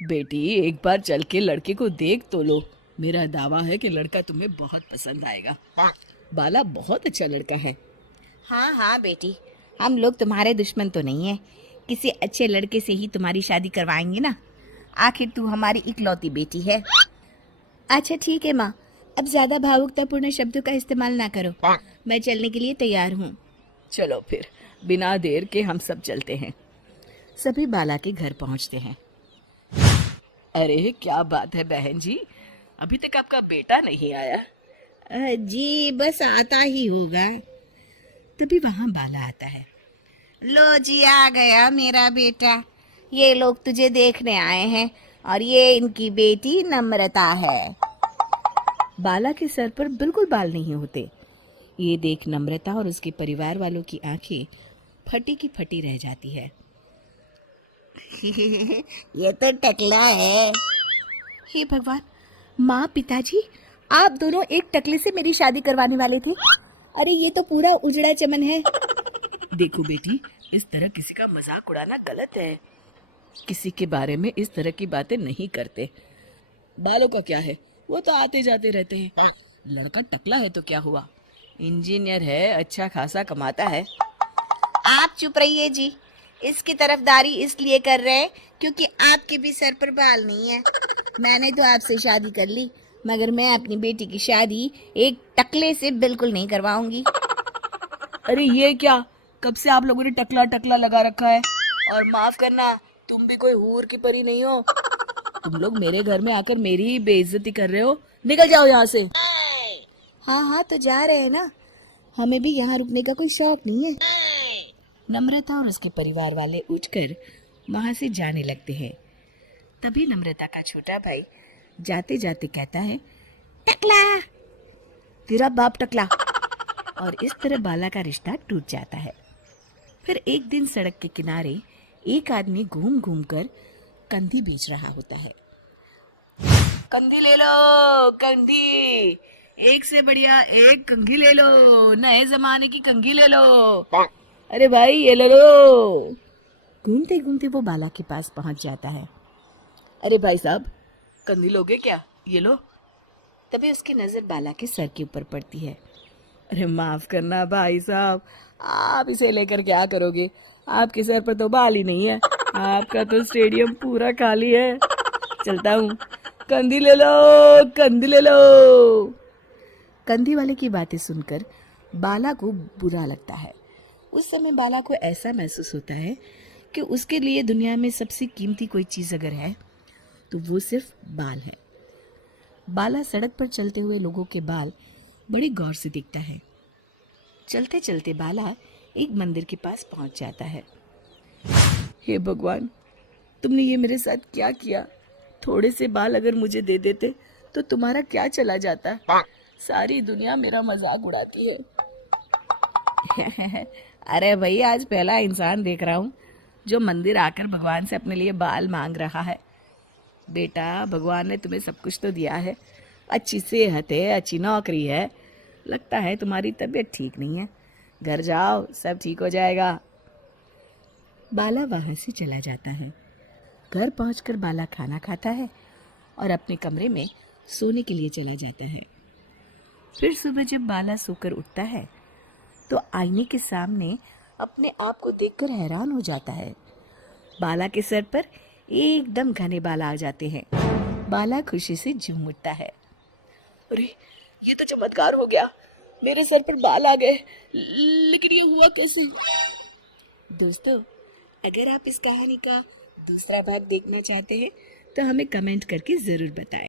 बेटी एक बार चल के लड़के को देख तो लो। मेरा दावा है कि लड़का तुम्हें बहुत पसंद आएगा। बाला बहुत अच्छा लड़का है। हाँ हाँ बेटी, हम लोग तुम्हारे दुश्मन तो नहीं है। किसी अच्छे लड़के से ही तुम्हारी शादी करवाएंगे ना। आखिर तू हमारी इकलौती बेटी है। अच्छा ठीक है माँ, अब ज्यादा भावुकतापूर्ण शब्दों का इस्तेमाल ना करो। मैं चलने के लिए तैयार हूँ। चलो फिर, बिना देर के हम सब चलते हैं। सभी बाला के घर पहुंचते हैं। अरे क्या बात है बहन जी, अभी तक आपका बेटा नहीं आया? जी बस आता ही होगा। तभी वहां बाला आता है। लो जी, आ गया मेरा बेटा। ये लोग तुझे देखने आए हैं और ये इनकी बेटी नम्रता है। बाला के सर पर बिल्कुल बाल नहीं होते। ये देख नम्रता और उसके परिवार वालों की आंखें फटी की फटी रह जाती है। ये तो टकला है। हे भगवान, माँ पिताजी, आप दोनों एक टकले से मेरी शादी करवाने वाले थे। अरे ये तो पूरा उजड़ा चमन है। देखो बेटी, इस तरह किसी का मजाक उड़ाना गलत है। किसी के बारे में इस तरह की बातें नहीं करते। बालों का क्या है, वो तो आते जाते रहते हैं। लड़का टकला है तो क्या हुआ, इंजीनियर है, अच्छा खासा कमाता है। आप चुप रहिए जी। इसकी तरफदारी इसलिए कर रहे हैं क्योंकि आपके भी सर पर बाल नहीं है। मैंने तो आपसे शादी कर ली, मगर मैं अपनी बेटी की शादी एक टकले से बिल्कुल नहीं करवाऊंगी। अरे ये क्या, कब से आप लोगों ने टकला टकला लगा रखा है? और माफ करना, तुम भी कोई हूर की परी नहीं हो। तुम लोग मेरे घर में आकर मेरी ही बेइज्जती कर रहे हो। निकल जाओ यहाँ से। हाँ हाँ तो जा रहे हैं ना, हमें भी यहाँ रुकने का कोई शौक नहीं है। नम्रता और उसके परिवार वाले उठकर वहां से जाने लगते हैं। तभी नम्रता का छोटा भाई जाते जाते कहता है, टकला, तेरा बाप टकला। और इस तरह बाला का रिश्ता टूट जाता है। फिर एक दिन सड़क के किनारे एक आदमी घूम घूम कर कंधी बेच रहा होता है। कंधी ले लो, कंधी, एक से बढ़िया एक कंघी ले लो, नए जमाने की कंघी ले लो। अरे भाई ये ले लो। घूमते घूमते वो बाला के पास पहुंच जाता है। अरे भाई साहब, कंधी लोगे क्या? ये लो। तभी उसकी नजर बाला के सर के ऊपर पड़ती है। अरे माफ करना भाई साहब, आप इसे लेकर क्या करोगे? आपके सर पर तो बाल ही नहीं है। आपका तो स्टेडियम पूरा खाली है। चलता हूँ, कंधी ले लो, कंधी ले लो। कंधी वाले की बातें सुनकर बाला को बुरा लगता है। उस समय बाला को ऐसा महसूस होता है कि उसके लिए दुनिया में सबसे कीमती कोई चीज अगर है तो वो सिर्फ बाल है। बाला सड़क पर चलते हुए लोगों के बाल बड़ी गौर से देखता है। चलते चलते बाला एक मंदिर के पास पहुंच जाता है। हे भगवान, तुमने ये मेरे साथ क्या किया? थोड़े से बाल अगर मुझे दे देते तो तुम्हारा क्या चला जाता? सारी दुनिया मेरा मजाक उड़ाती है। अरे भाई, आज पहला इंसान देख रहा हूँ जो मंदिर आकर भगवान से अपने लिए बाल मांग रहा है। बेटा, भगवान ने तुम्हें सब कुछ तो दिया है, अच्छी सेहत है, अच्छी नौकरी है। लगता है तुम्हारी तबीयत ठीक नहीं है। घर जाओ, सब ठीक हो जाएगा। बाला वहां से चला जाता है। घर पहुंचकर बाला खाना खाता है और अपने कमरे में सोने के लिए चला जाता है। फिर सुबह जब बाला सोकर उठता है तो आईने के सामने अपने आप को देखकर हैरान हो जाता है। बाला के सर पर एकदम घने बाल आ जाते हैं। बाला खुशी से झूम उठता है। अरे ये तो चमत्कार हो गया, मेरे सर पर बाल आ गए। लेकिन ये हुआ कैसे? दोस्तों, अगर आप इस कहानी का दूसरा भाग देखना चाहते हैं तो हमें कमेंट करके जरूर बताएं।